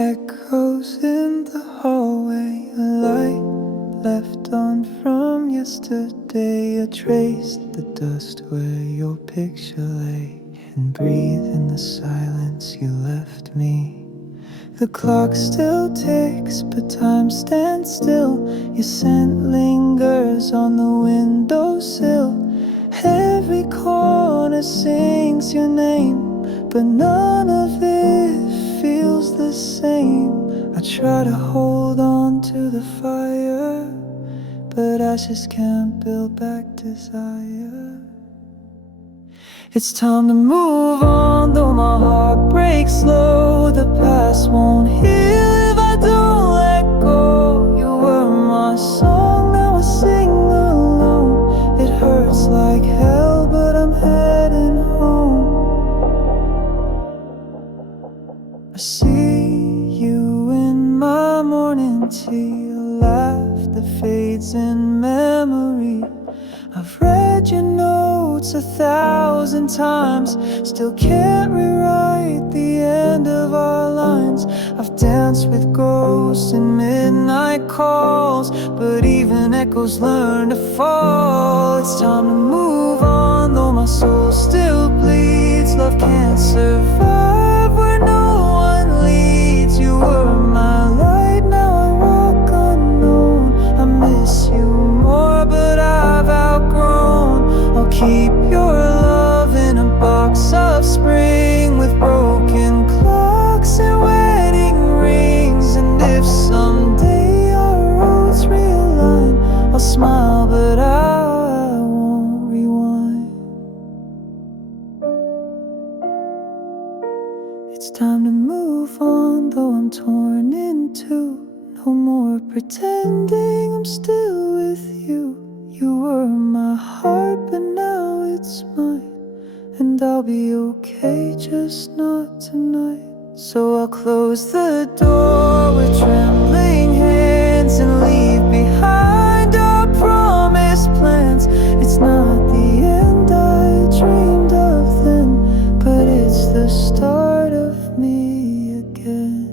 echoes in the hallway, a light left on from yesterday. I traced the dust where your picture lay and breathe in the silence you left me. The clock still ticks, but time stands still. Your scent lingers on the windowsill. Every corner sings your name, but none of it feels the same. I try to hold on to the fire, but ashes can't build back desire. It's time to move on, though my heart breaks slow. The past won't heal if I don't let go. You were my song, now I sing alone. It hurts like hell, but I'm heading home. I see you in my morning tea, a laugh that fades in memory. I've read your notes 1,000 times, still can't rewrite the end of our lines. I've danced with ghosts in midnight calls, but even echoes learn to fall. It's time to move on, though my soul still bleeds. Love can't survive where no one leads. You were my light, now I walk unknown. I miss you more, but I've outgrown. I'll keep your love in a box of spring, with broken clocks and wedding rings. And if someday our roads realign, I'll smile, but I won't rewind. It's time to move on, though I'm torn in two. No more pretending I'm still with you. You were my heart, but now it's mine. And I'll be okay, just not tonight. So I'll close the door with trembling hands and leave behind our promised plans. It's not the end I dreamed of then, but it's the start of me again.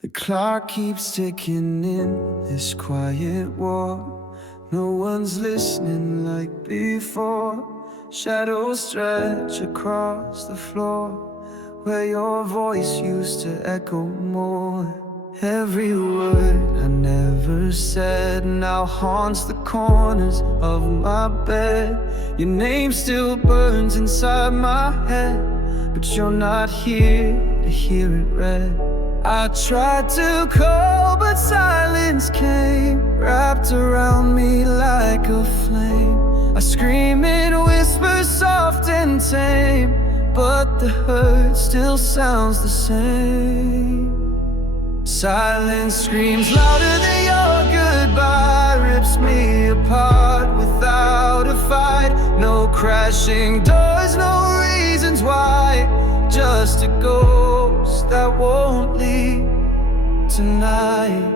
The clock keeps ticking in this quiet war. No one's listening like before. Shadows stretch across the floor, where your voice used to echo more. Every word I never said now haunts the corners of my bed. Your name still burns inside my head, but you're not here to hear it read. I tried to call, but silence came, wrapped around me like a flame. I scream in whispers soft and tame, but the hurt still sounds the same. Silence screams louder than your goodbye, rips me apart without a fight. No crashing doors, no reasons why, just a ghost that won't leave tonight.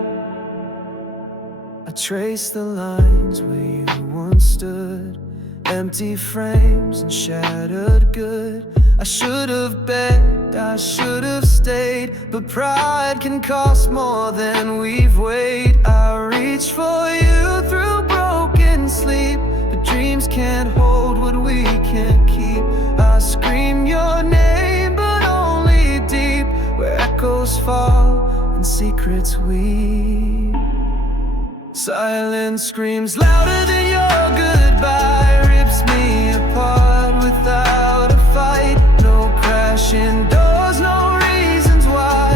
I trace the lines where you once stood, empty frames and shattered good. I should have begged, I should have stayed, but pride can cost more than we've weighed. I reach for you through broken sleep, but dreams can't hold what we can't keep. I scream your name, but only deep, where echoes fall and secrets weep. Silence screams louder than your goodbye, rips me apart without a fight. No crashing doors, no reasons why,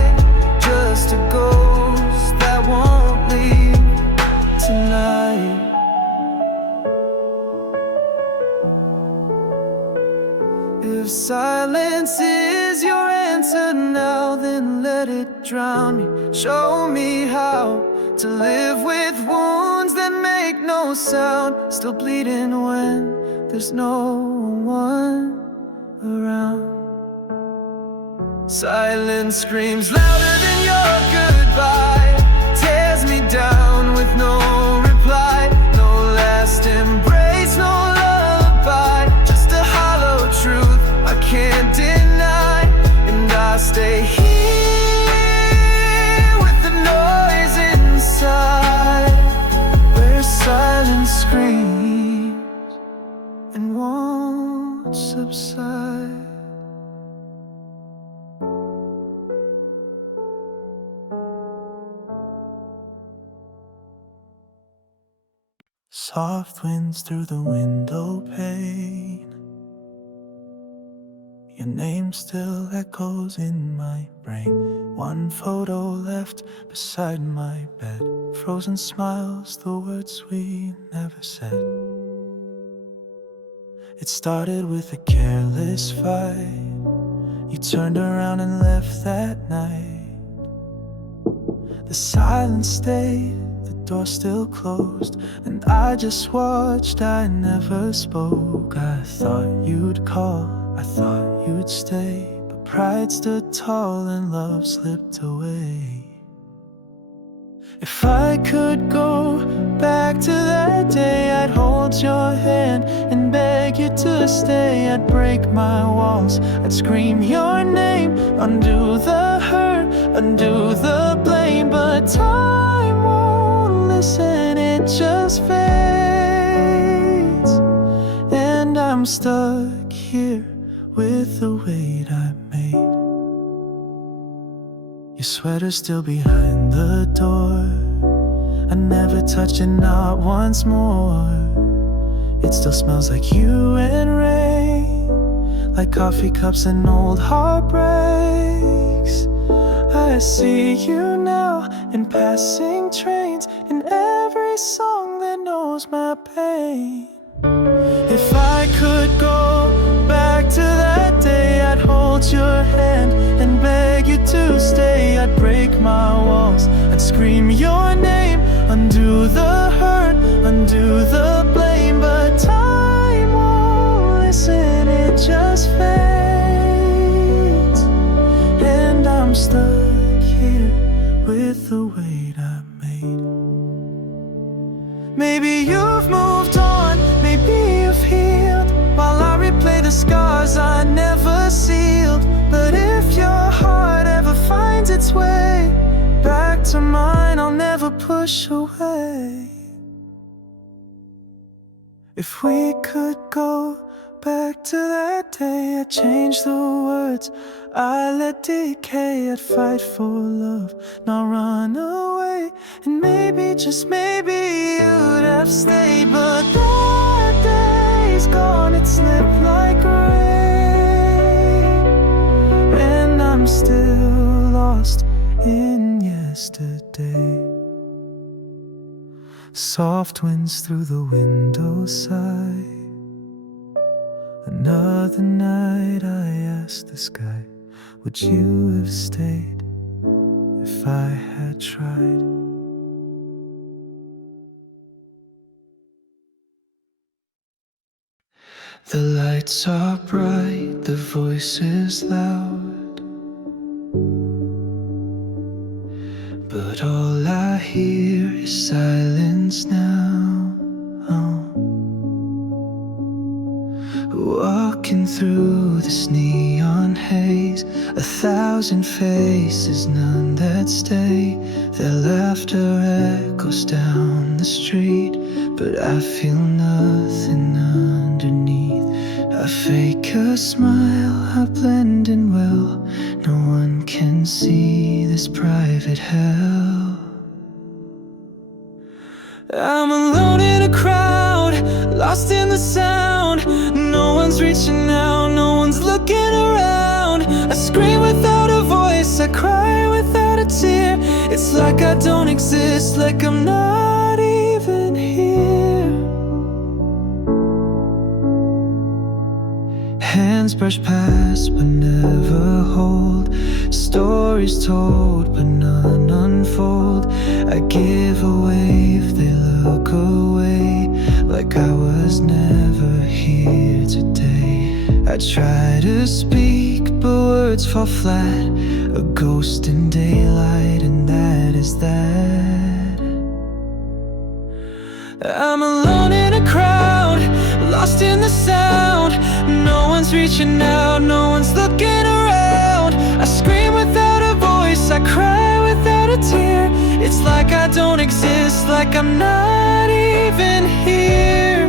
just a ghost that won't leave tonight. If silence is your answer now, then let it drown me. Show me how to live with wounds that make no sound, still bleeding when there's no one around. Silence screams louder than your goodbye, tears me down with no reply. No last embrace, no lullaby, just a hollow truth I can't deny. And I stay here with the noise inside, where silence screams and won't subside. Soft winds through the window pane, your name still echoes in my brain. One photo left beside my bed, frozen smiles, the words we never said. It started with a careless fight, you turned around and left that night. The silence stayed, the door still closed, and I just watched, I never spoke. I thought you'd call, I thought you'd stay, but pride stood tall and love slipped away. If I could go back to that day, I'd hold your hand and beg you to stay. I'd break my walls, I'd scream your name, undo the hurt, undo the blame. But time won't listen, it just fades, and I'm stuck here with the weight I made. Your sweater's still behind the door, I never touched it, not once more. It still smells like you and rain, like coffee cups and old heartbreaks. I see you now in passing trains, in every song that knows my pain. If I could go back to that day, I'd hold your hand and beg you to stay. I'd break my walls, I'd scream your name, undo the hurt, undo the blame. But time won't listen, it just fades, and I'm stuck here with the weight I made. Maybe you've moved on, maybe you've healed, while I replay the scars I never sealed. But if your heart ever finds its way back to mine, I'll never push away. If we could go back to that day, I'd change the words I let decay. I'd fight for love, not run away. And maybe, just maybe, you'd have stayed. But that day's gone, it slipped like rain, and I'm still lost in yesterday. Soft winds through the window side, another night I asked the sky, would you have stayed if I had tried? The lights are bright, the voice is loud, but all I hear is silence now. Walking through this neon haze, 1,000 faces, none that stay. Their laughter echoes down the street, but I feel nothing underneath. I fake a smile, I blend in well, no one can see this private hell. I'm alone in a crowd, lost in the sound. No one's reaching out, no one's looking around. I scream without a voice, I cry without a tear. It's like I don't exist, like I'm not even here. Hands brush past but never hold, stories told but none unfold. I give a wave, they look away, like I was never here today. I try to speak but words fall flat. A ghost in daylight, and that is that. I'm alone in a crowd, lost in the sound. No one's reaching out, no one's looking around. I scream without a voice, I cry without a tear. It's like I don't exist, like I'm not even here.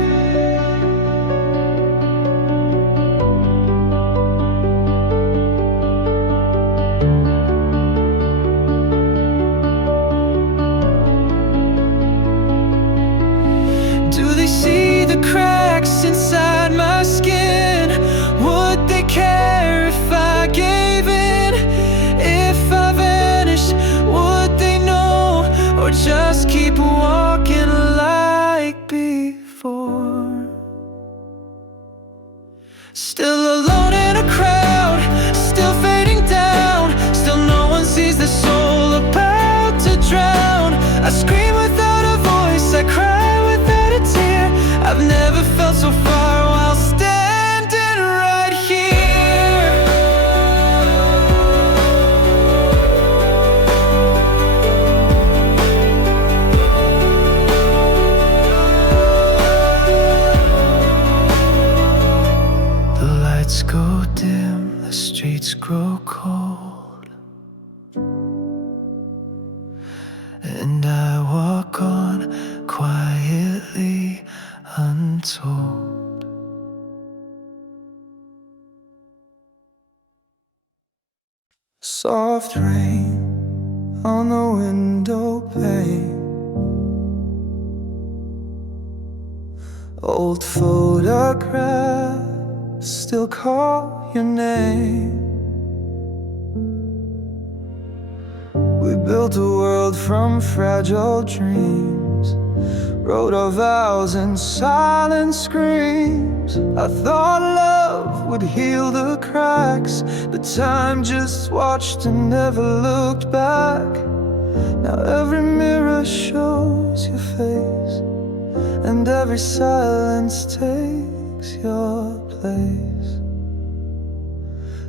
Do they see the cracks inside my skin? Would they care if I gave in? If I vanished, would they know? Or just keep walking like before? Still alone in a crowd, still fading down. Still no one sees the soul about to drown. I scream without a voice, I cry without a tear. I've never felt so far while standing right here. The lights go dim, the streets grow cold, and I walk on quietly, untold. Soft rain on the window pane, old photographs still call your name. We built a world from fragile dreams, wrote our vows in silent screams. I thought love would heal the cracks, but time just watched and never looked back. Now every mirror shows your face, and every silence takes your place.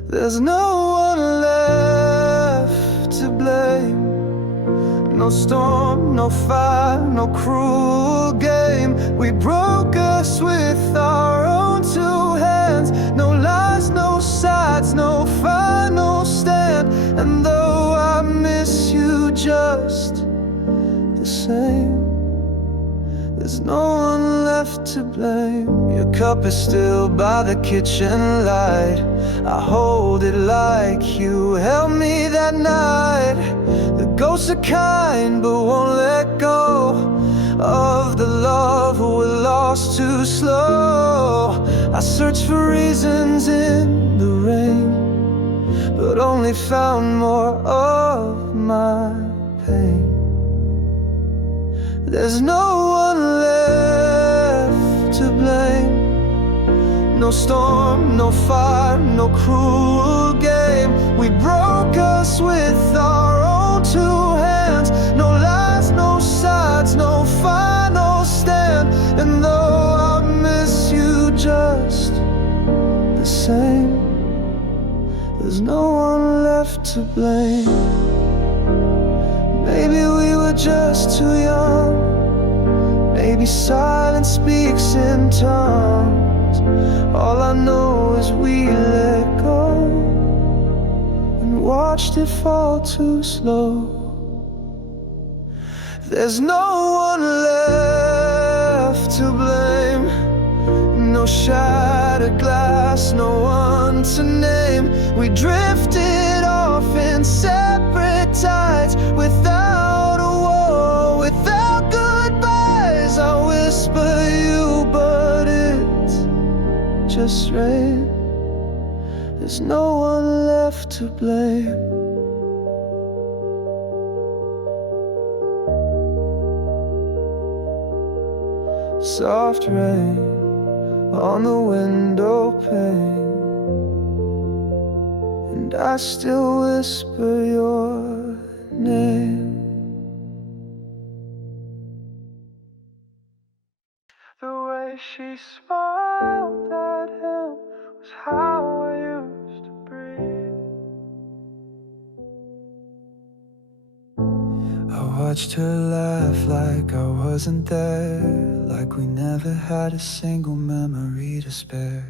There's no one left to blame. No storm, no fire, no cruel game. We broke us with our own two hands. No lies, no sides, no final stand. And though I miss you just the same, there's no one left to blame. Your cup is still by the kitchen light. I hold it like you held me that night. The ghosts are kind but won't let go of the love we're lost too slow. I searched for reasons in the rain, but only found more of my pain. There's no one left to blame. No storm, no fire, no cruel game. We broke us with our own two hands. No lies, no sides, no final stand. And though I miss you just the same, there's no one left to blame. Maybe we were just too young. Maybe silence speaks in tongues. All I know is we let go and watched it fall too slow. There's no one left to blame. No shattered glass, no one to name. We drifted off in separate tides, without a war, without goodbyes. I whisper you, but it's just rain. There's no one left to blame. Soft rain on the window pane, and I still whisper your name. The way she smiled at him was how I used to breathe. watched her laugh like I wasn't there, like we never had a single memory to spare.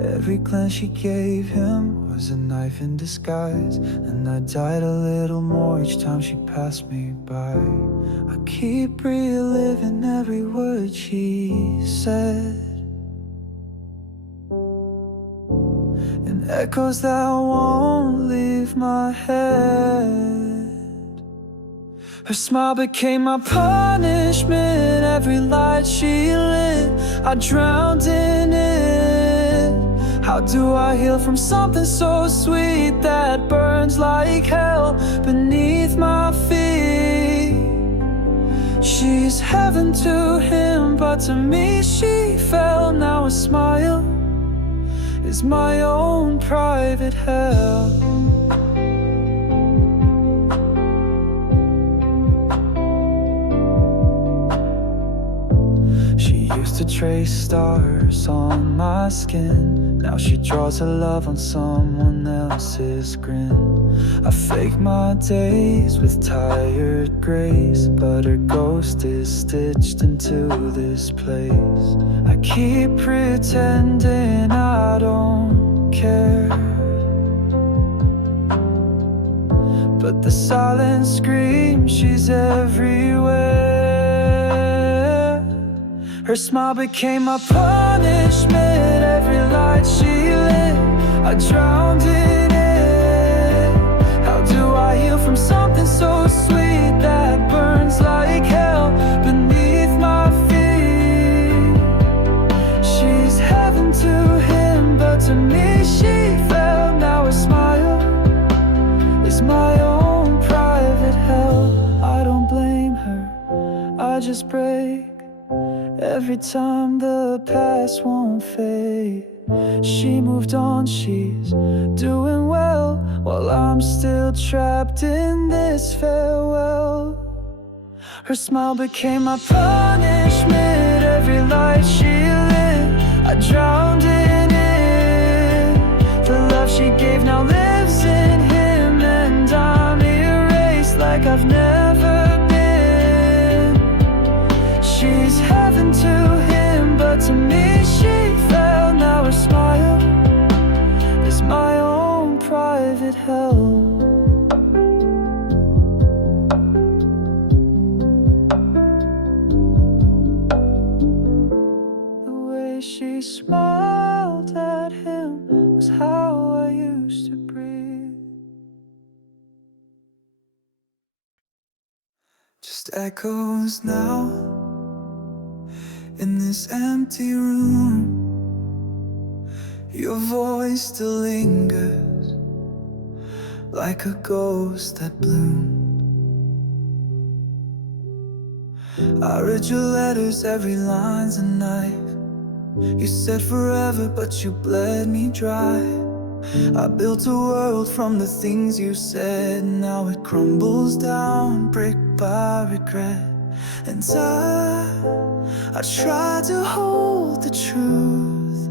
Every glance she gave him was a knife in disguise, and I died a little more each time she passed me by. I keep reliving every word she said, and echoes that won't leave my head. Her smile became my punishment. Every light she lit, I drowned in it. How do I heal from something so sweet that burns like hell beneath my feet? She's heaven to him, but to me she fell. Now a smile is my own private hell. She used to trace stars on my skin. Now she draws her love on someone else's grin. I fake my days with tired grace, but her ghost is stitched into this place. I keep pretending I don't care, but the silence screams she's everywhere. Her smile became my punishment. Every light she lit, I drowned in it. How do I heal from something so sweet that burns like hell beneath my feet? She's heaven to him, but to me she fell. Now her smile is my own private hell. I don't blame her, I just break every time the past won't fade. She moved on, she's doing well, while I'm still trapped in this farewell. Her smile became my punishment. Every light she lit, I drowned in it. The love she gave now lives in him, and I'm erased like I've never been. She's heaven to him, but to me she fell. Now her smile is my own private hell. The way she smiled at him was how I used to breathe. Just echoes now in this empty room. Your voice still lingers like a ghost that bloomed. I read your letters, every line's a knife. You said forever, but you bled me dry. I built a world from the things you said. Now it crumbles down, brick by regret. And I tried to hold the truth,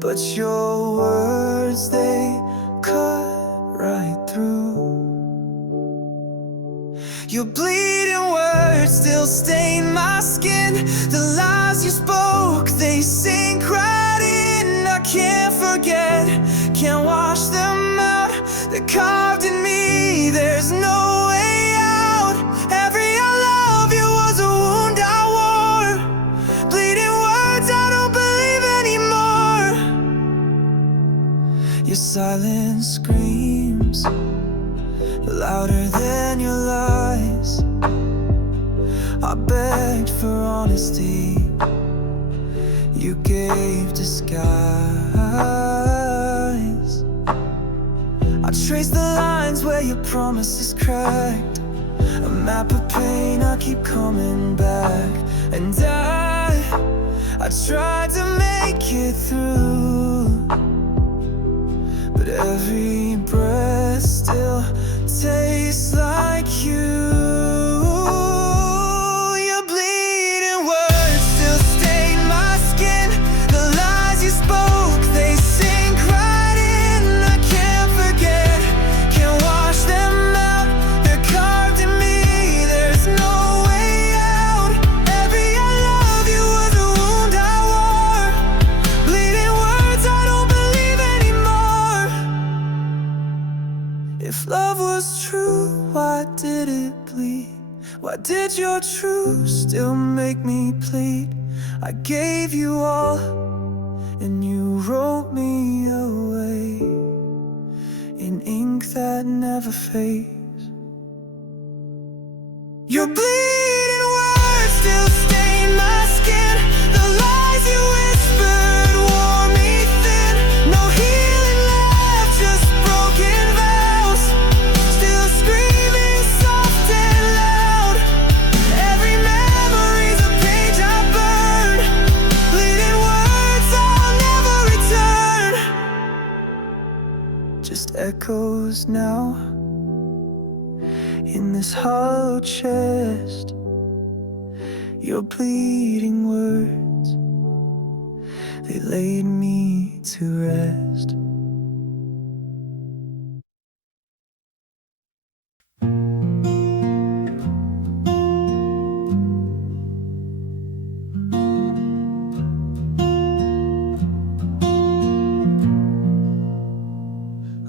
but your words, they cut right through. Your bleeding words still stain my skin. The lies you spoke, they sink right in. I can't forget, can't wash them out. They're carved in me, there's no way out. Every I love you was a wound I wore. Bleeding words I don't believe anymore. Your silence screams louder than your lies. I begged for honesty, you gave disguise. I traced the lines where your promises cracked. A map of pain, I keep coming back. And I tried to make it through, but every breath still tastes like you. Your bleeding words still stain my skin. The lies you spoke, they sink right in. I can't forget, can't wash them out. They're carved in If love was true, why did it bleed? Why did your truth still make me plead? I gave you all, and you wrote me away in ink that never fades. Your bleeding words still stain my skin. The lies you whispered wore me thin. No healing left, just broken vows, still screaming soft and loud. Every memory's a page I burned, bleeding words I'll never return. Just echoes now in this hollow chest. Your bleeding words, they laid me to rest.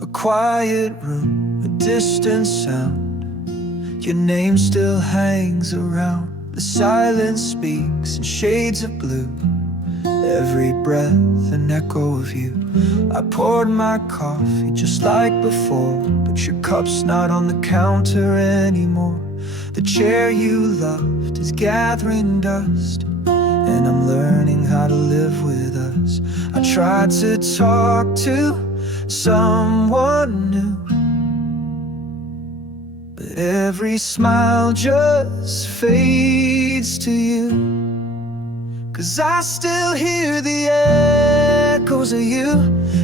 A quiet room, a distant sound. Your name still hangs around. The silence speaks in shades of blue. Every breath an echo of you. I poured my coffee just like before, but your cup's not on the counter anymore. The chair you loved is gathering dust, and I'm learning how to live with us. I tried to talk to someone new, but every smile just fades to you. 'Cause I still hear the echoes of you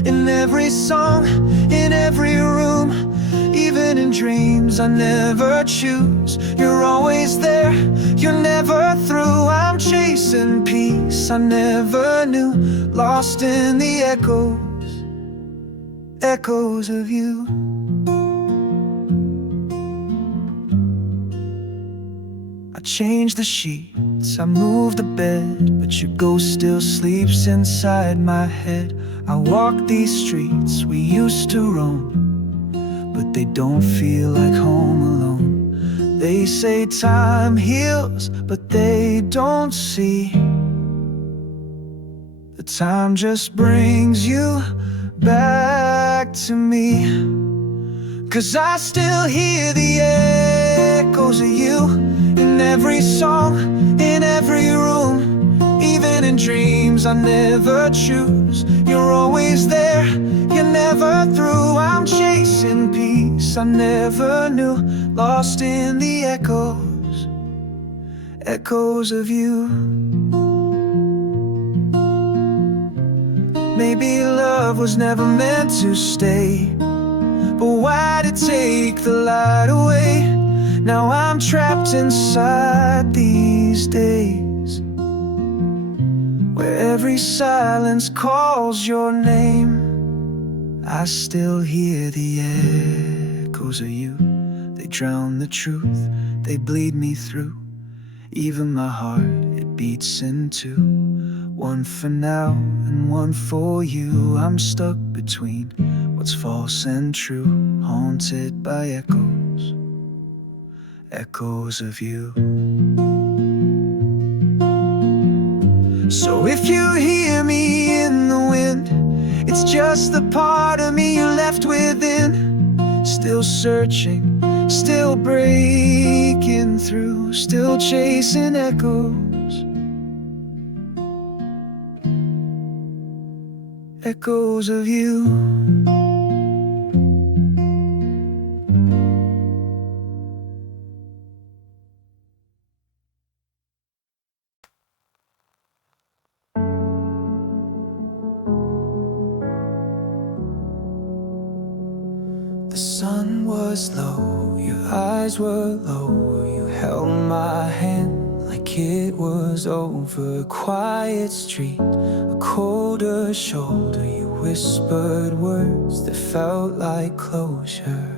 in every song, in every room. Even in dreams I never choose, you're always there, you're never through. I'm chasing peace I never knew, lost in the echoes, echoes of you. I changed the sheets, I moved the bed, but your ghost still sleeps inside my head. I walk these streets we used to roam, but they don't feel like home alone. They say time heals, but they don't see the time just brings you back to me. 'Cause I still hear the echoes of you in every song, in every room. Even in dreams I never choose, you're always there, you're never through. I'm chasing peace I never knew, lost in the echoes, echoes of you. Maybe love was never meant to stay, but why'd it take the light away? Now I'm trapped inside these days, where every silence calls your name. I still hear the echoes of you. They drown the truth, they bleed me through. Even my heart, it beats in two. One for now and one for you. I'm stuck between what's false and true, haunted by echoes, echoes of you. So if you hear me in the wind, it's just the part of me you left within. Still searching, still breaking through, still chasing echoes, echoes of you. The sun was low, your eyes were low. You held my hand like it was over. A quiet street, a colder shoulder. You whispered words that felt like closure.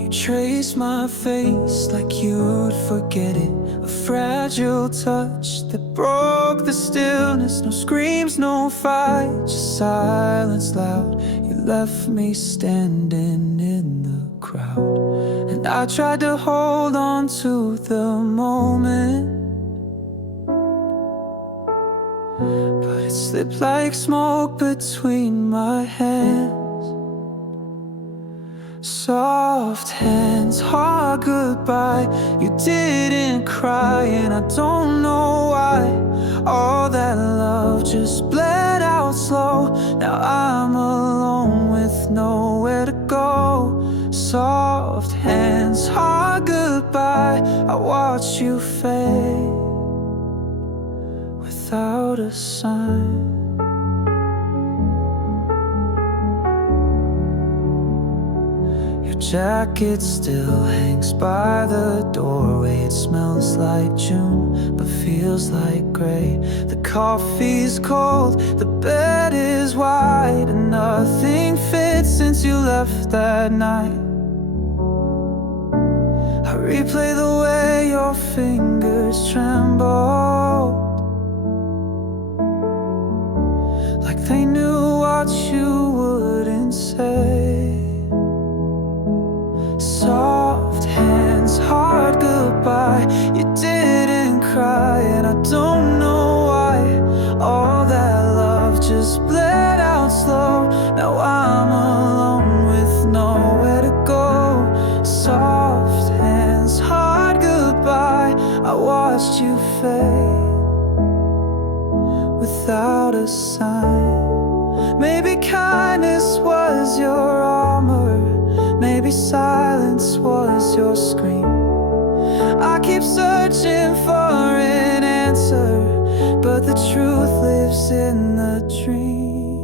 You traced my face like you'd forget it. A fragile touch that broke the stillness. No screams, no fight, just silence loud. You left me standing in the crowd. And I tried to hold on to the moment, but it slipped like smoke between my hands. Soft hands, hard goodbye. You didn't cry and I don't know why. All that love just bled out slow. Now I'm alone with nowhere to go. Soft hands, hard goodbye. I watch you fade without a sign. Jacket still hangs by the doorway. It smells like June, but feels like gray. The coffee's cold, the bed is wide, and nothing fits since you left that night. I replay the way your fingers trembled, like they knew what you wouldn't say. Soft hands, hard goodbye. You didn't cry and I don't know why. All that love just bled out slow. Now I'm alone with nowhere to go. Soft hands, hard goodbye. I watched you fade without a sign. Maybe kindness was your armor, maybe silence was your scream. I keep searching for an answer, but the truth lives in the dream.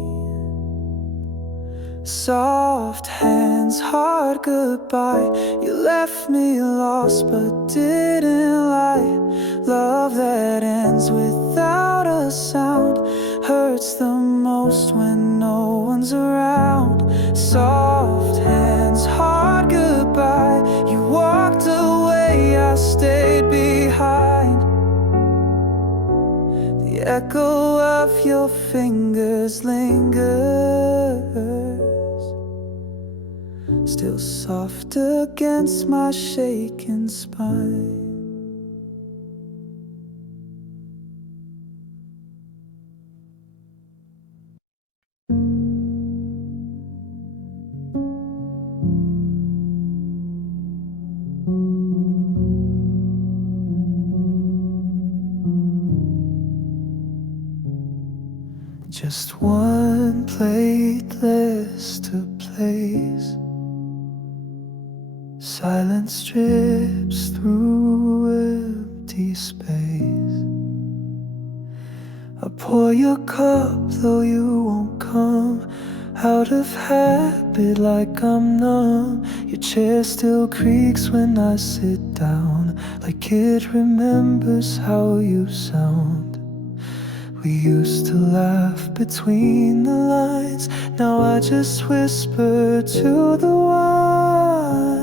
Soft hands, hard goodbye. You left me lost but didn't lie. Love that ends without a sound hurts the most when no one's around. Soft hands, hard goodbye. You walked away, I stayed behind. The echo of your fingers lingers, still soft against my shaking spine. Just one plate less to place. Silence drips through empty space. I pour your cup though you won't come. Out of habit like I'm numb. Your chair still creaks when I sit down, like it remembers how you sound. We used to laugh between the lines. Now I just whisper to the wine.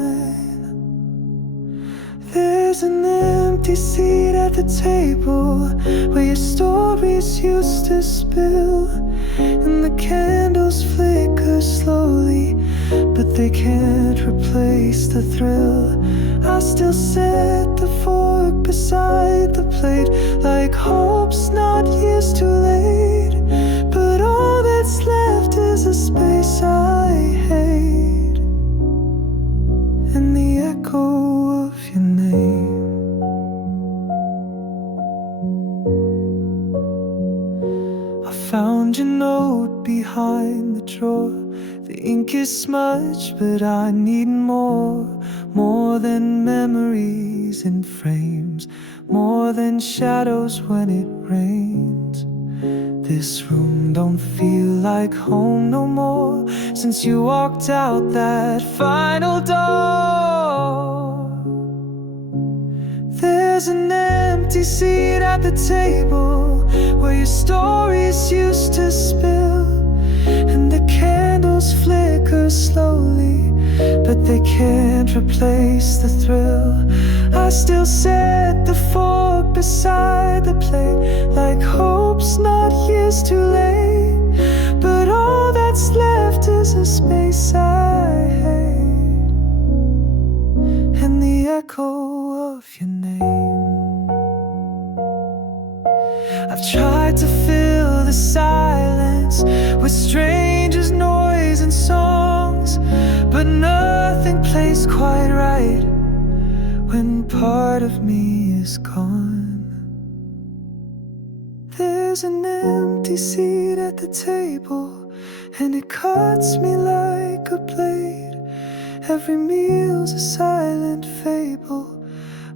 There's an empty seat at the table where your stories used to spill, and the candles flicker slowly, but they can't replace the thrill. I still set the fork beside the plate, like hope's not years too late. But all that's left is a space I hate, and the echo of your name. I found your note behind the drawer. The ink is smudged, but I need more. More than memories in frames, more than shadows when it rains. This room don't feel like home no more since you walked out that final door. There's an empty seat at the table where your stories used to spill, and the candles flicker slowly, but they can't replace the thrill. I still set the fork beside the plate, like hope's not years too late. But all that what's left is a space I hate, and the echo of your name. I've tried to fill the silence with strangers, noise and songs, but nothing plays quite right when part of me is gone. There's an empty seat at the table, and it cuts me like a blade. Every meal's a silent fable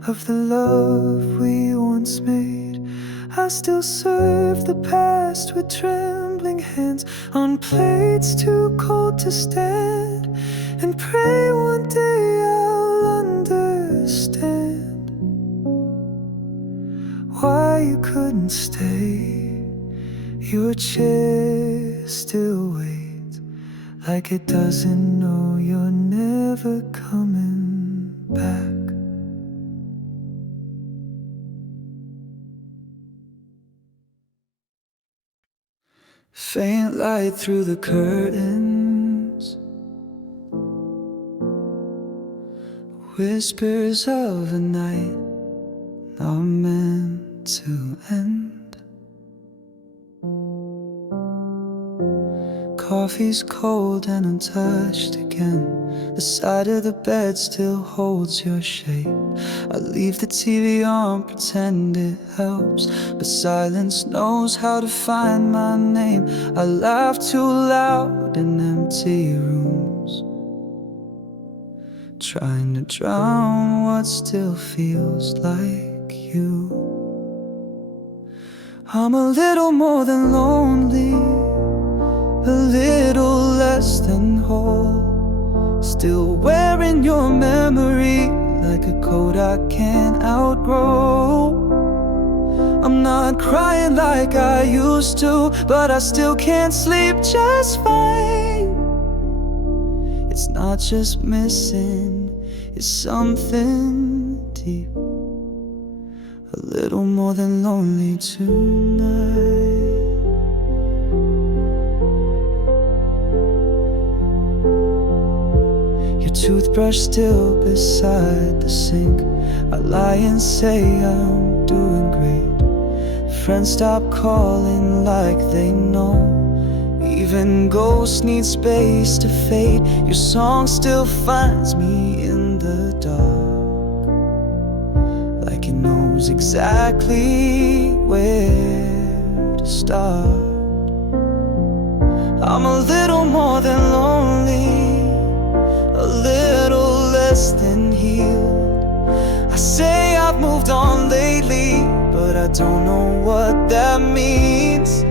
of the love we once made. I still serve the past with trembling hands on plates too cold to stand, and pray one day I'll understand why you couldn't stay. Your chair still waits like it doesn't know you're never coming back. Faint light through the curtains, whispers of a night not meant to end. Coffee's cold and untouched again. The side of the bed still holds your shape. I leave the TV on, pretend it helps, but silence knows how to find my name. I laugh too loud in empty rooms, trying to drown what still feels like you. I'm a little more than lonely, a little less than whole, still wearing your memory like a coat I can't outgrow. I'm not crying like I used to, but I still can't sleep just fine. It's not just missing, it's something deep, a little more than lonely tonight. Toothbrush still beside the sink. I lie and say I'm doing great. Friends stop calling like they know. Even ghosts need space to fade. Your song still finds me in the dark, like it knows exactly where to start. I'm a little more than lonely, a little less than healed. I say I've moved on lately, but I don't know what that means.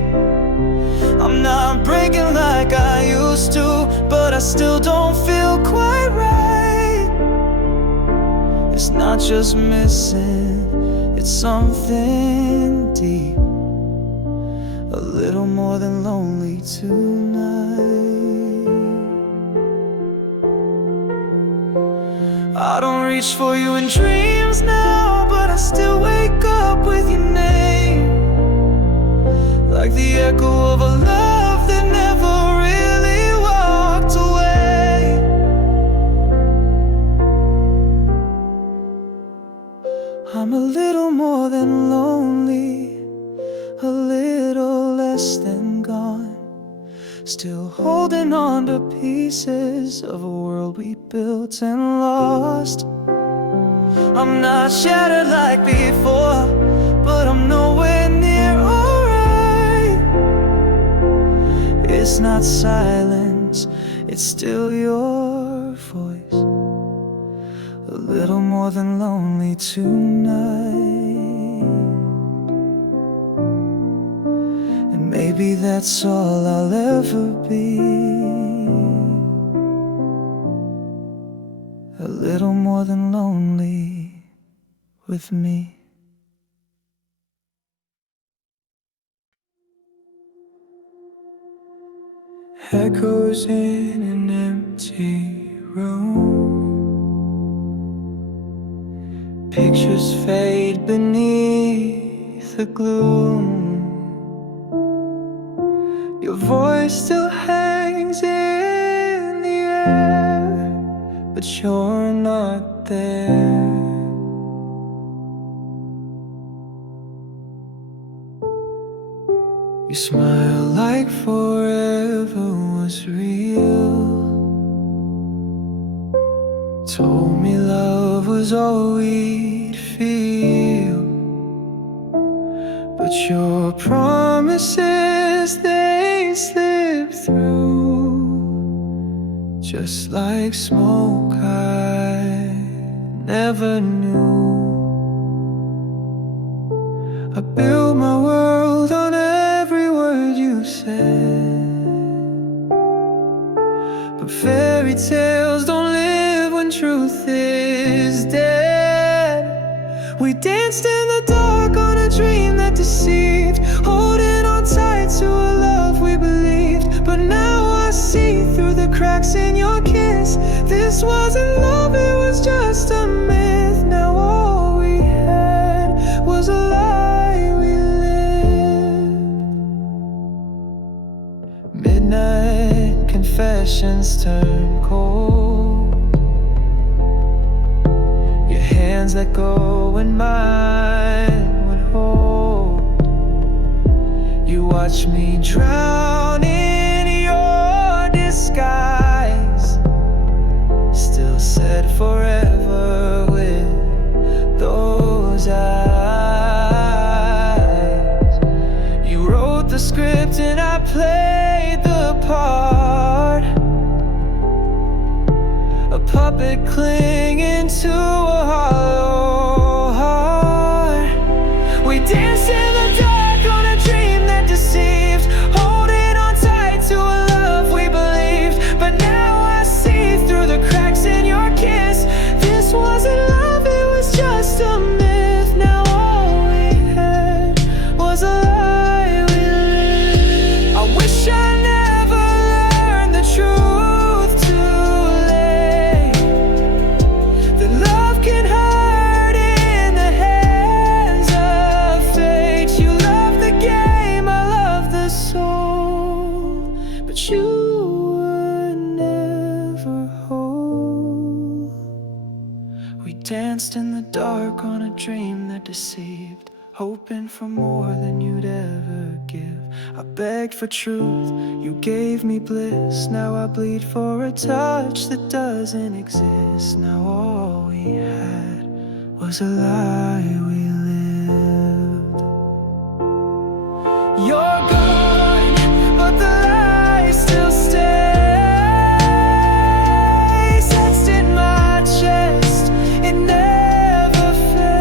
I'm not breaking like I used to, but I still don't feel quite right. It's not just missing, it's something deep, a little more than lonely tonight. I don't reach for you in dreams now, but I still wake up with your name, like the echo of a love that never really walked away. I'm a little more than lonely, a little less than gone, still holding on to pieces of a world we built and lost. I'm not shattered like before, but I'm nowhere near alright. It's not silence, it's still your voice, a little more than lonely tonight. And maybe that's all I'll ever be, a little more than lonely with me. Echoes in an empty room, pictures fade beneath the gloom. Your voice still hangs but you're not there. You smile like forever was real. Told me love was all we'd feel, but your promises, they slip through, just like smoke I never knew. I built my world on every word you said, but fairy tales don't live when truth is dead. We danced in the dark on a dream that deceived, holding on tight to a love we believed. But now I see through the cracks in your kiss, this wasn't love, it was just a myth. Now all we had was a lie we lived. Midnight confessions turn cold, your hands let go when mine would hold. You watch me drown in your disguise, still said forever with those eyes. You wrote the script and I played the part, a puppet clinging to a hollow heart. We danced in the dark on a dream that deceived, holding on tight to a love we believed. But now I see through the cracks in your kiss, this wasn't love, it was just a myth. Now all we had was a lie we lived. I wish I never learned the truth too late, that love can hurt in the hands of fate. You love the game, I love the soul, but you were never whole. We danced in the dark on a dream that deceived, hoping for more than you'd ever give. I begged for truth, you gave me bliss. Now I bleed for a touch that doesn't exist. Now all we had was a lie we lived. You're gone, but the lie still stays, etched in my chest, it never fades.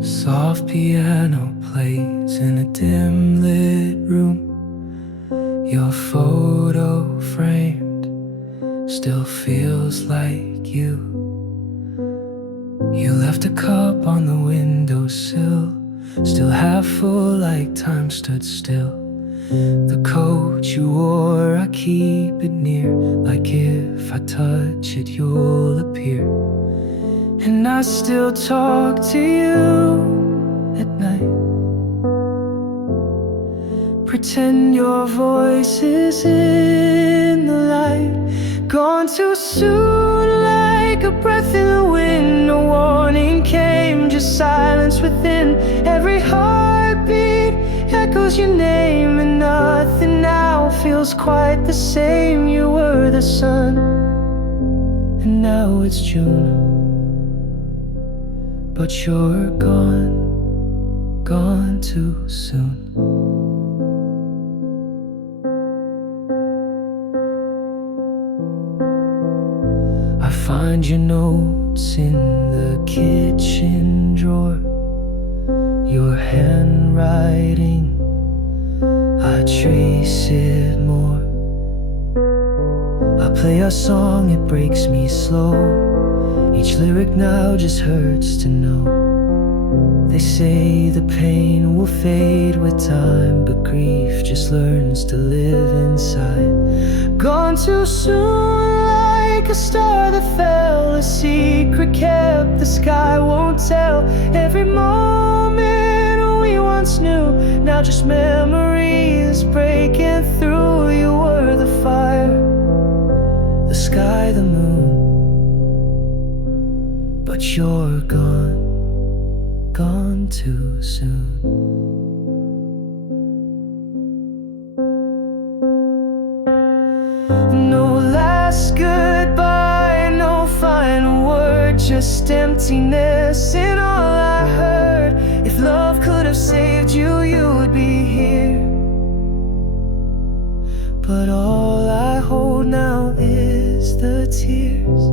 Soft piano plays in a dim lit room, your photo framed still feels like you. You left a cup on the windowsill, still half full like time stood still. The coat you wore, I keep it near, like if I touch it you'll appear. And I still talk to you at night, pretend your voice is in the light. Gone too soon, like a breath in the wind. No warning came, just silence within. Every heartbeat echoes your name, and nothing now feels quite the same. You were the sun, and now it's June, but you're gone, gone too soon. I find your notes in the kitchen drawer, your handwriting, I trace it more. I play our song, it breaks me slow. Each lyric now just hurts to know. They say the pain will fade with time, but grief just learns to live inside. Gone too soon, like a star that fell, a secret kept the sky won't tell. Every moment we once knew, now just memories breaking through. You were the fire, the sky, the moon, but you're gone, gone too soon. No last goodbye, no final word, just emptiness in all I heard. If love could have saved you, you would be here, but all I hold now is the tears.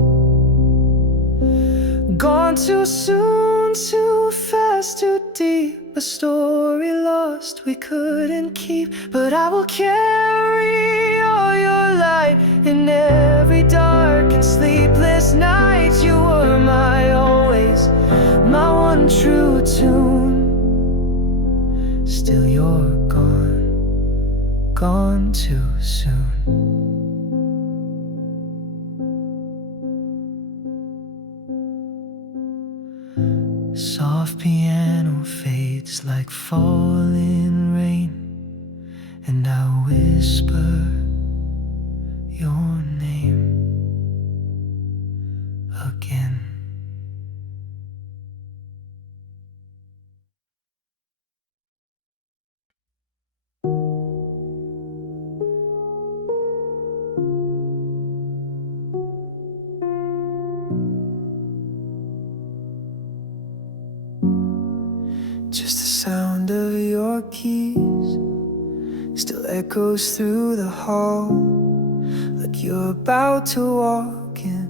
Gone too soon, too fast, too deep, a story lost we couldn't keep. But I will carry all your light in every dark and sleepless night. You were my always, my one true tune. Still you're gone, gone too soon. Soft piano fades like falling rain, and I whisper your name again. Just the sound of your keys still echoes through the hall, like you're about to walk in,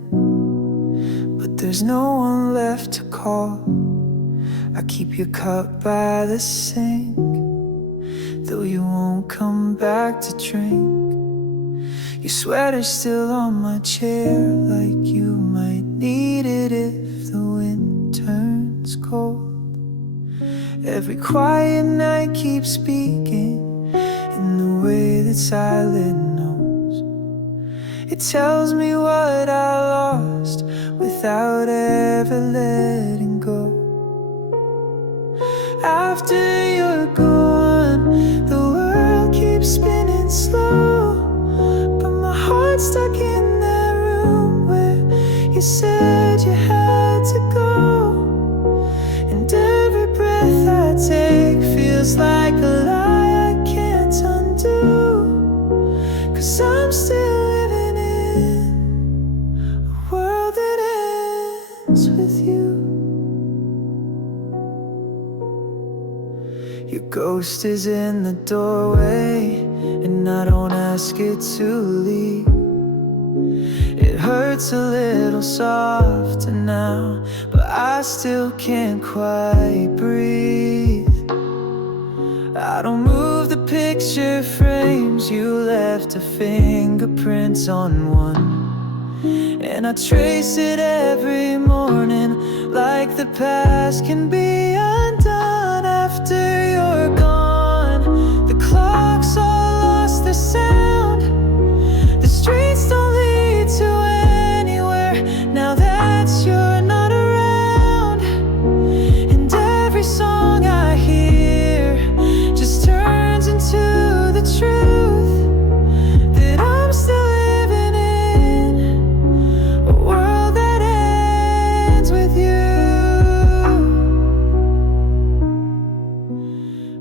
but there's no one left to call. I keep your cup by the sink, though you won't come back to drink. Your sweater's still on my chair, like you might need it if the wind turns cold. Every quiet night keeps speaking in the way that silence knows. It tells me what I lost without ever letting go. After you're gone, the world keeps spinning slow, but my heart's stuck in that room where you said you had to go. And every breath I take feels like a lie I can't undo, 'cause I'm still living in a world that ends with you. Your ghost is in the doorway, and I don't ask it to leave. It hurts a little softer now, but I still can't quite breathe. I don't move the picture frames, you left the fingerprints on one, and I trace it every morning, like the past can be undone. After you're gone, the clocks all lost their sound. The streets don't lead to anywhere now that you're not around. And every song I hear just turns into the truth that I'm still living in a world that ends with you.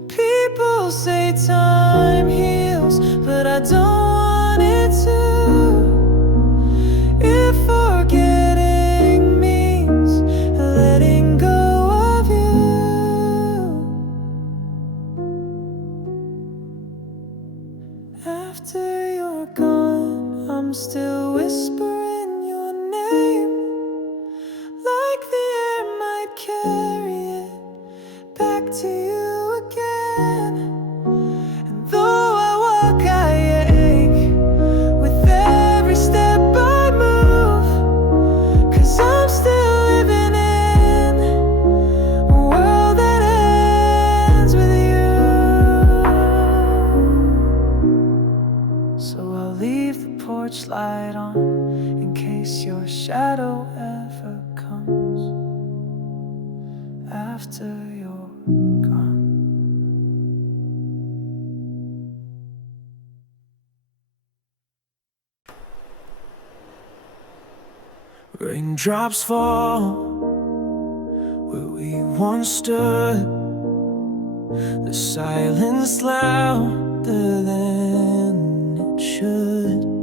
People say time heals, but I don't want it to. If forgetting means letting go of you. After you're gone, I'm still whispering your name, like the air might carry it back to you again. And though I walk, I ache with every step I move, 'cause I'm still living in a world shadow ever comes after you're gone. Raindrops fall where we once stood, the silence louder than it should.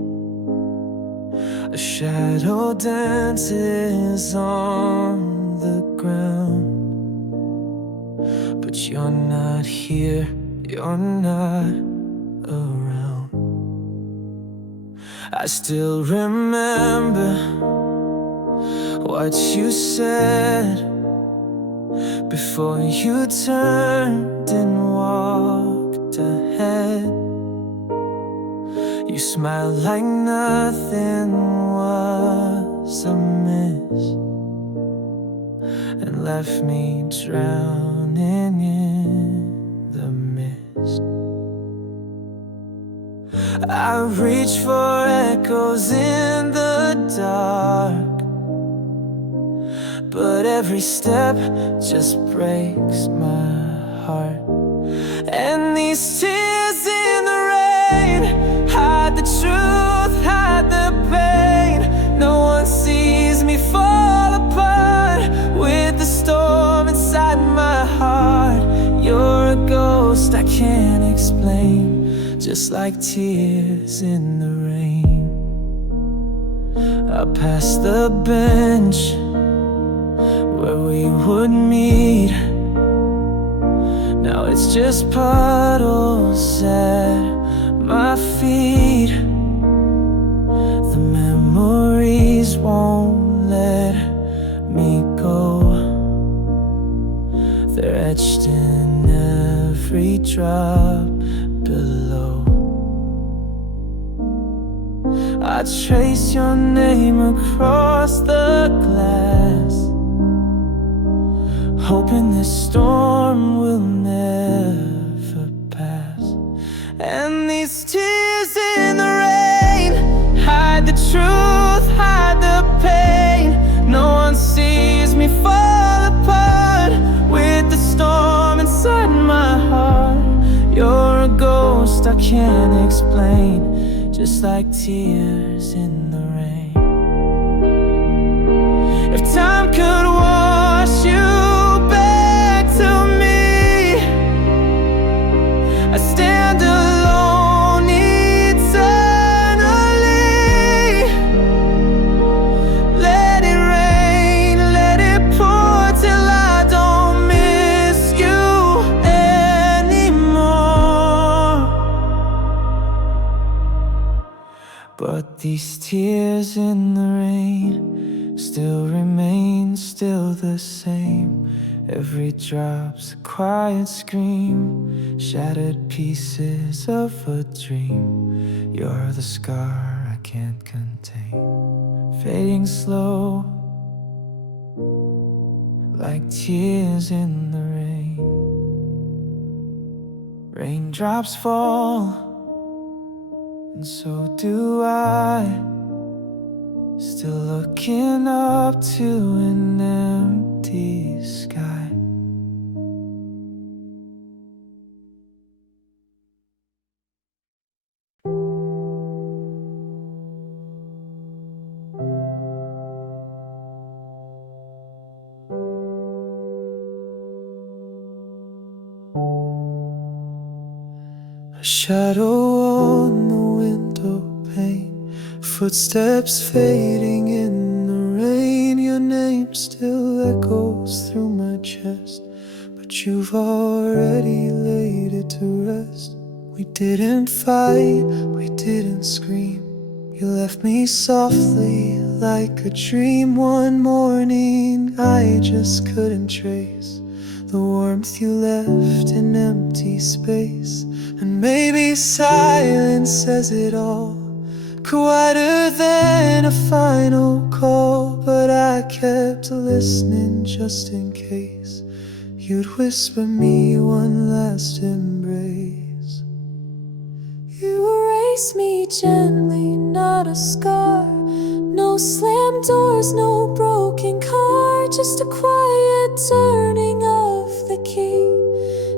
A shadow dances on the ground, but you're not here, you're not around. I still remember what you said before you turned and walked ahead. You smiled like nothing was amiss and left me drowning in the mist. I reach for echoes in the dark, but every step just breaks my heart. And these tears in the rain hide the truth, hide the pain. No one sees me fall apart with the storm inside my heart. You're a ghost I can't explain, just like tears in the rain. I pass the bench where we would meet. Now it's just puddles at my feet. The memories won't let me go. They're etched in every drop below. I trace your name across the glass, hoping this storm will never pass. And these tears in the rain hide the truth, hide the pain. No one sees me fall apart with the storm inside my heart. You're a ghost I can't explain, just like tears in the rain. If time could wash you back to me, I stand alone eternally. Let it rain, let it pour till I don't miss you anymore. But these tears in the rain still remain, still the same. Every drop's a quiet scream, shattered pieces of a dream. You're the scar I can't contain, fading slow like tears in the rain. Raindrops fall, and so do I, still looking up to an empty sky. A shadow on the window pane, footsteps fading in the rain. Your name still echoes through my chest, but you've already laid it to rest. We didn't fight, we didn't scream. You left me softly like a dream. One morning I just couldn't trace the warmth you left in empty space. And maybe silence says it all, quieter than a final call. But I kept listening just in case you'd whisper me one last embrace. You erase me gently, not a scar, no slammed doors, no broken car, just a quiet turning of the key.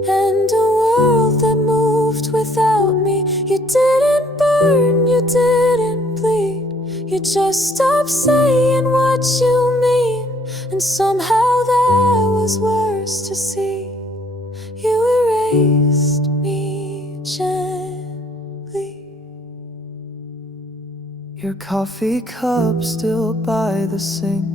And a world that moved without me. You didn't burn, you didn't bleed. You just stopped saying what you mean. And somehow that was worse to see. You erased me gently. Your coffee cup still by the sink,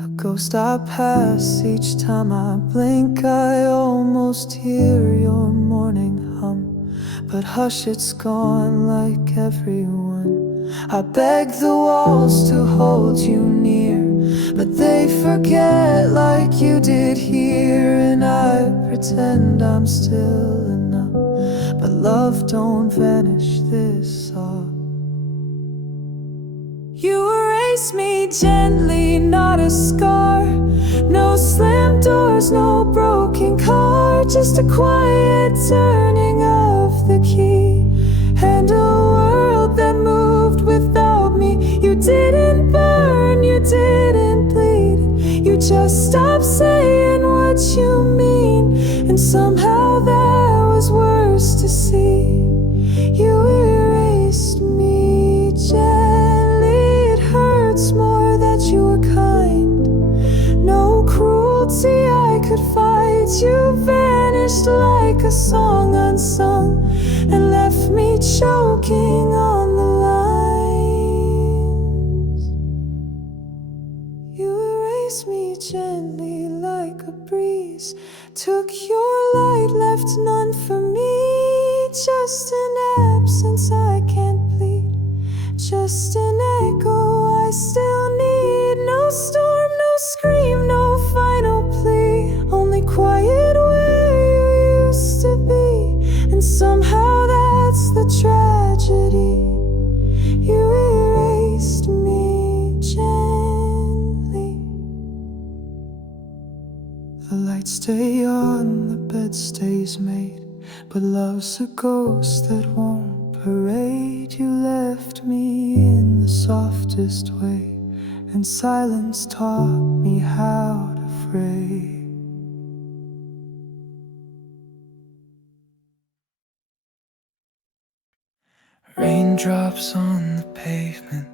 a ghost I pass each time I blink. I almost hear your morning hum, but hush, it's gone like everyone. I beg the walls to hold you near, but they forget like you did here. And I pretend I'm still enough, but love, don't vanish this up. You erase me gently, not a scar. No slammed doors, no broken car, just a quiet turning of the key. And a world that moved without me. You didn't burn, you didn't bleed. You just stopped saying what you mean. And somehow that was worse to see. You erased me gently. It hurts more that you were kind. No cruelty I could fight. You vanished like a song unsung, and left me choking on the lines. You erased me gently like a breeze. Took your light, left none for me. Just an absence I can't plead, just an echo I still need. No storm, no scream, no final plea, only quiet where you used to be. And somehow that's the tragedy. You erased me gently. The lights stay on, the bed stays made, but love's a ghost that won't parade. You left me in the softest way, and silence taught me how to fray. Raindrops on the pavement,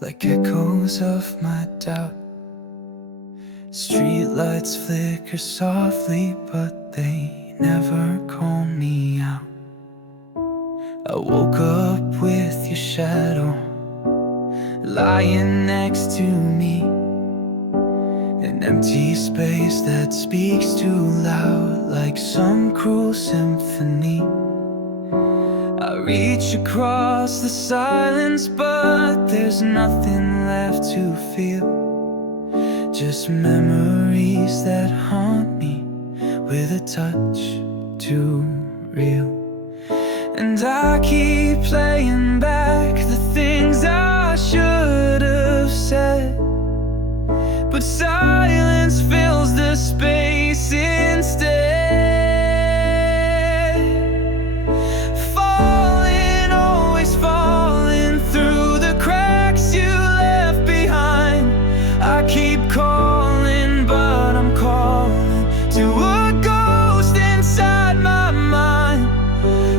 like echoes of my doubt. Streetlights flicker softly, but they never call me out. I woke up with your shadow lying next to me, an empty space that speaks too loud, like some cruel symphony. I reach across the silence, but there's nothing left to feel. Just memories that haunt me with a touch too real. And I keep playing back the things I should have said, but silence fills the space instead. Falling, always falling through the cracks you left behind. I keep calling, but I'm calling to a ghost inside my mind.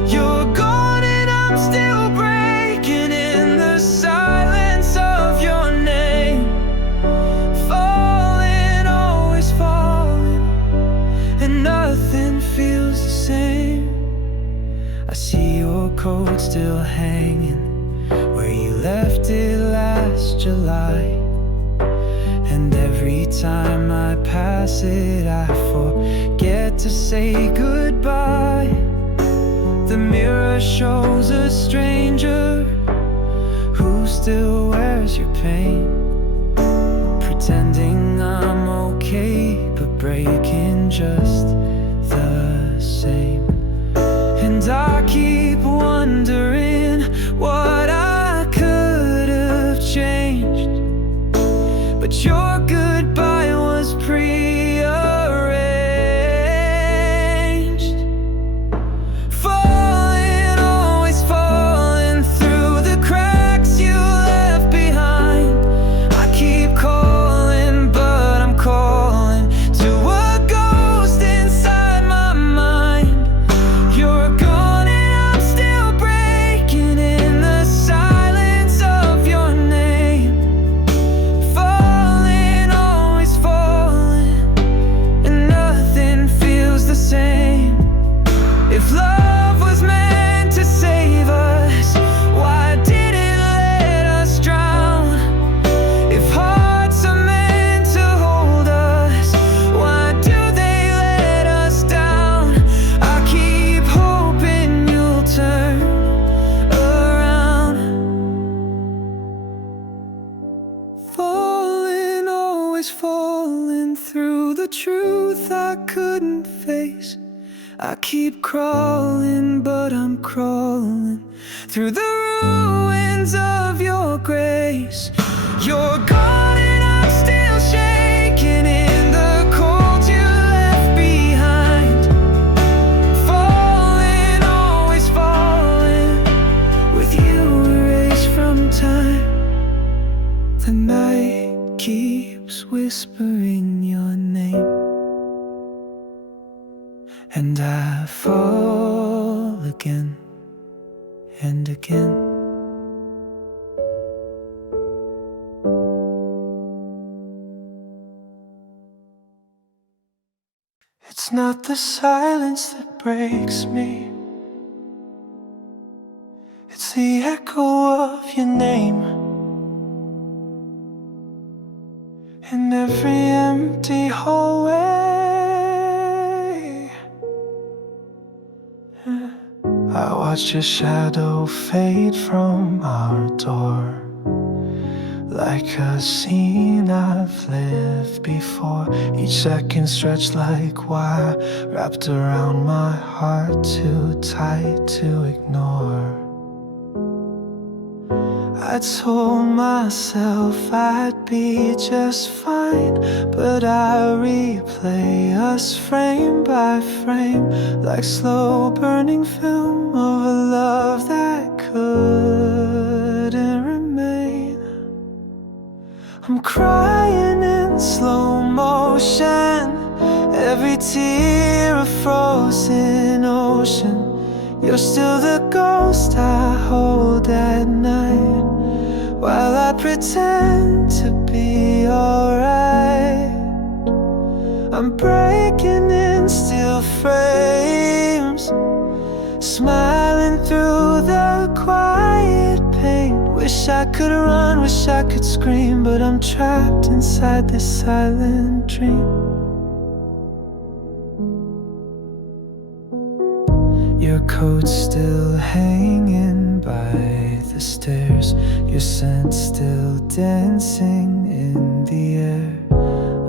You're gone and I'm still breaking in the silence of your name. Falling, always falling, and nothing feels the same. I see your coat still hanging where you left it last July. And every time I pass it, I forget to say goodbye. The mirror shows a stranger who still wears your pain, pretending I'm okay, but breaking just the same. And I keep wondering what I could have changed, but your goodbye was prearranged. Falling, always falling through the cracks you left behind. truth I couldn't face. I keep crawling, but I'm crawling through the ruins of your grace. You're gone and I'm still shaking in the cold you left behind. Falling, always falling, with you erased from time. The night keeps whispering your name, and I fall again and again. It's not the silence that breaks me, it's the echo of your name in every empty hallway. I watch your shadow fade from our door, like a scene I've lived before. Each second stretched like wire, wrapped around my heart, too tight to ignore. I told myself I'd be just fine, but I replay us frame by frame, like slow burning film of a love that couldn't remain. I'm crying in slow motion, every tear a frozen ocean. You're still the ghost I hold at night, while I pretend to be alright. I'm breaking in steel frames, smiling through the quiet pain. Wish I could run, wish I could scream, but I'm trapped inside this silent dream. Your coat's still hanging by the stairs, your scent still dancing in the air.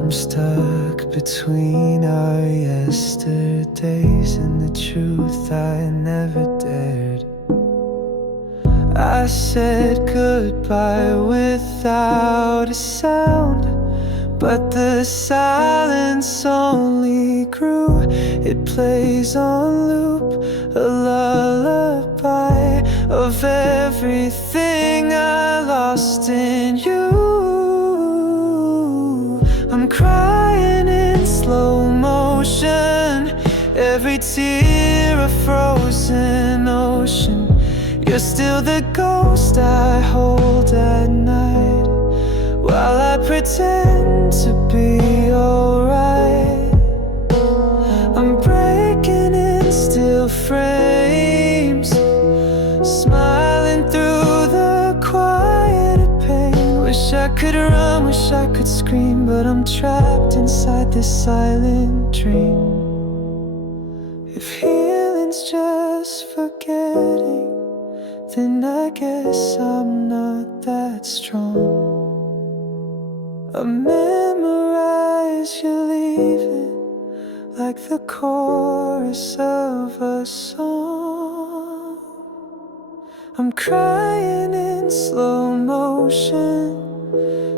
I'm stuck between our yesterdays and the truth I never dared. I said goodbye without a sound, but the silence only grew. It plays on loop, a lullaby of everything I lost in you. I'm crying in slow motion, every tear a frozen ocean. You're still the ghost I hold at night, while I pretend to be alright. I'm breaking in steel frames, smiling through the quiet pain. Wish I could run, wish I could scream, but I'm trapped inside this silent dream. If healing's just forgetting, then I guess I'm not that strong. I memorize you leaving, like the chorus of a song. I'm crying in slow motion,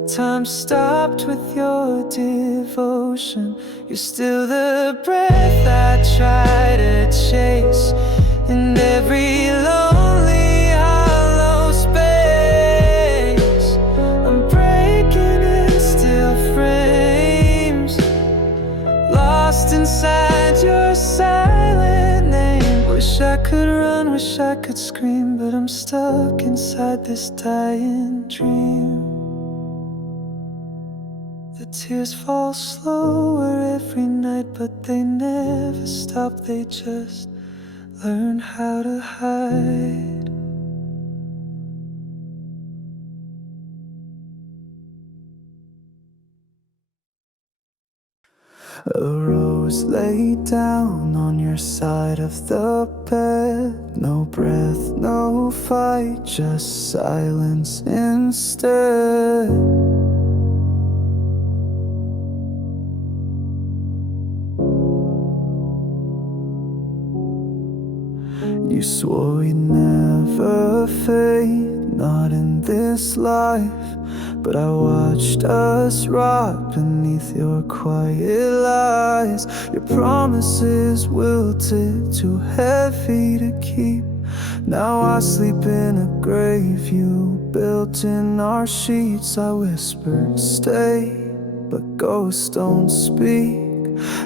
time stopped with your devotion. You're still the breath I try to chase in every lonely hollow space. I'm breaking in steel frames, lost inside your silent name. Wish I could run, wish I could scream, but I'm stuck inside this dying dream. The tears fall slower every night, but they never stop, they just learn how to hide. A rose laid down on your side of the bed. No breath, no fight, just silence instead. You swore we'd never fade, not in this life. But I watched us rot beneath your quiet lies. Your promises wilted, too heavy to keep. Now I sleep in a grave you built in our sheets. I whispered, stay, but ghosts don't speak.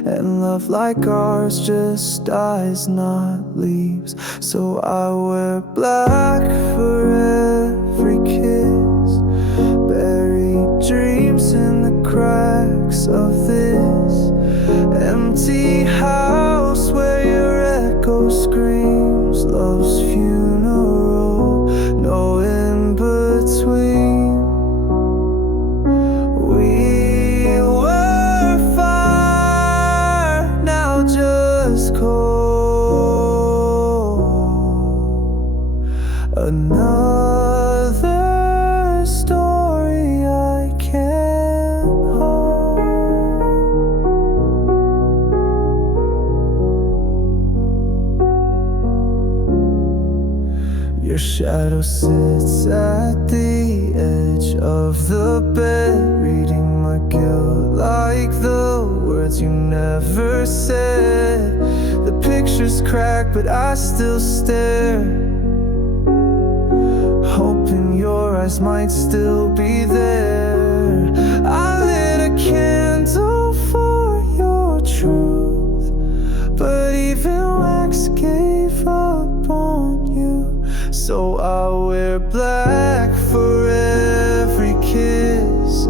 And love like ours just dies, not leaves. So I wear black for every kiss, buried dreams in the cracks of this empty house where your echo screams love's funeral, no in between. We were fire, now just cold. Another story I can't hold. Your shadow sits at the edge of the bed, reading my guilt like the words you never said. The picture's cracked, but I still stare, hoping your eyes might still be there. I lit a candle for your truth, but even wax gave up on you. So I wear black for every kiss,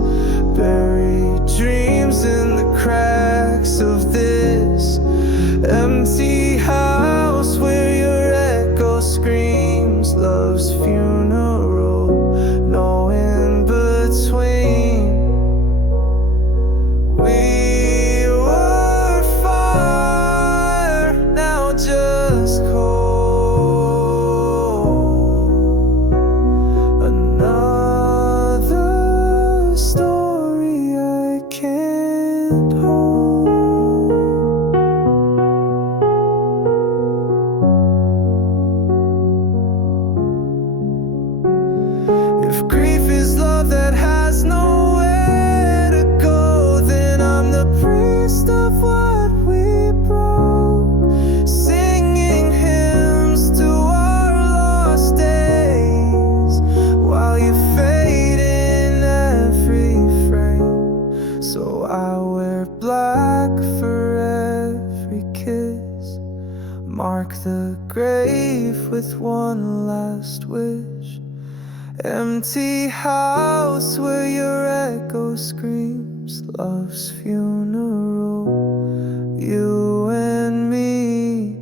buried dreams in the cracks of this empty house where your echo screams love's funeral, no in between. We were fire, now just cold. Another story I can't hold. If grief is love that has nowhere to go, then I'm the priest of what we broke, singing hymns to our lost days, while you fade in every frame. So I wear black for every kiss, mark the grave with one last wish. Empty house where your echo screams love's funeral, you and me.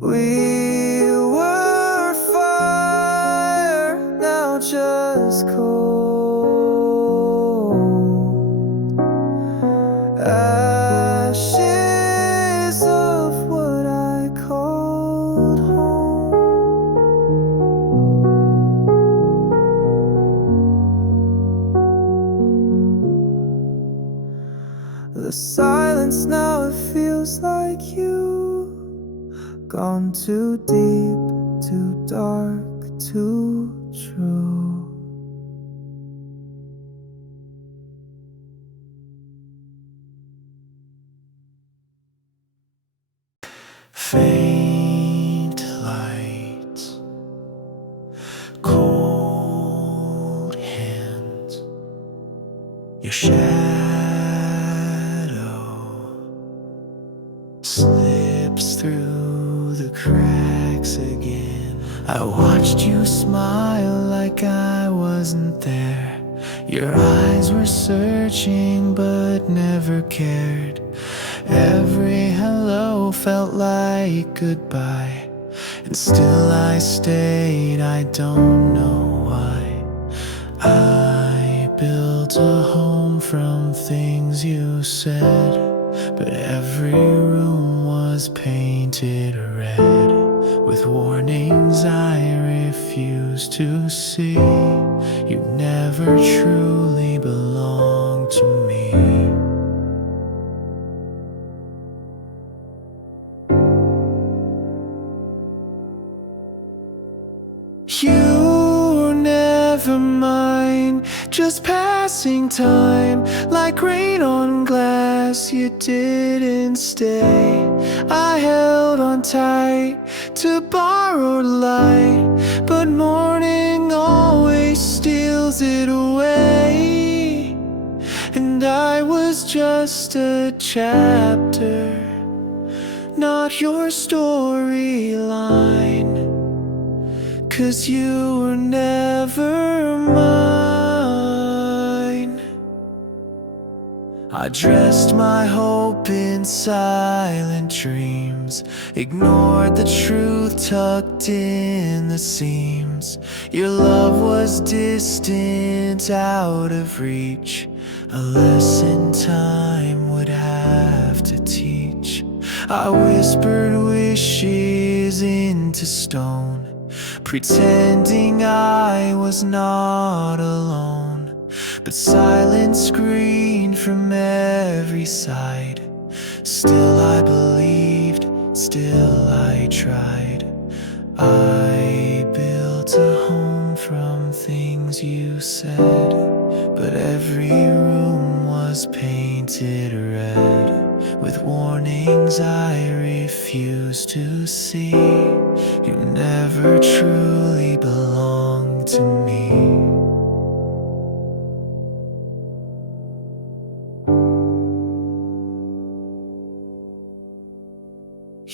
We were fire, now just cold. Ashes of what I called home. The silence now, it feels like you gone too deep, too dark, too true. Faint lights, cold hands, your shadow slips through the cracks again. I watched you smile like I wasn't there. Your eyes were searching but never cared. Every hello felt like goodbye, and still I stayed. I don't know why. I built a home from things you said, but every room was painted red, with warnings I refused to see. You never truly belonged to me. never mine, just passing time. Like rain on glass, you didn't stay. I held on tight to borrowed light, but morning always steals it away. And I was just a chapter, not your storyline, 'cause you were never mine. I dressed my hope in silent dreams, ignored the truth tucked in the seams. Your love was distant, out of reach, a lesson time would have to teach. I whispered wishes into stone, pretending I was not alone. But silence screamed from every side. Still I believed, still I tried. I built a home from things you said, but every room was painted red, with warnings I refused to see. You never truly belonged to me.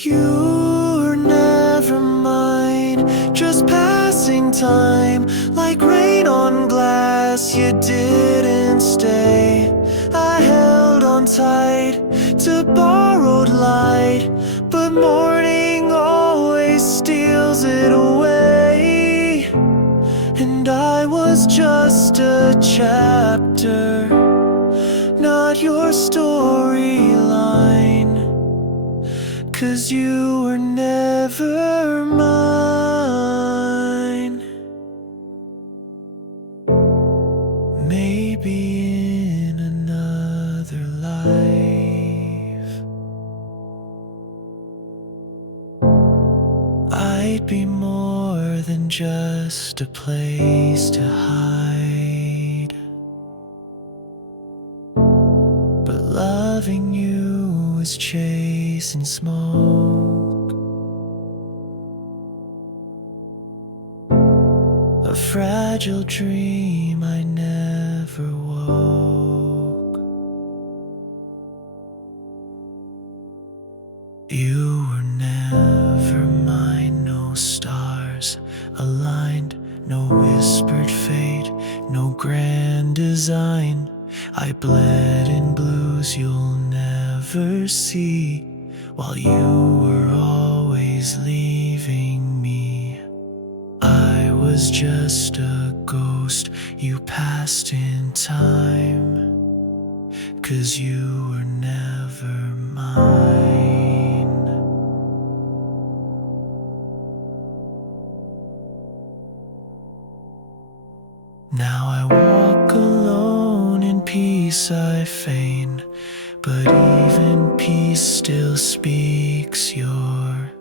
You're never mine, just passing time. Like rain on glass, you didn't stay. I held on tight to borrowed light, but morning always steals it away. And I was just a chapter, not your storyline, 'cause you were never mine. Maybe in another life I'd be more than just a place to hide. But loving you is chasing smoke, a fragile dream I never woke. You were never mine, no stars aligned, no whispered fate, no grand design. I bled in blues you'll never see, while you were always leaving me. I was just a ghost you passed in time, 'cause you were never mine. Now I walk alone, in peace I feign, but even peace still speaks your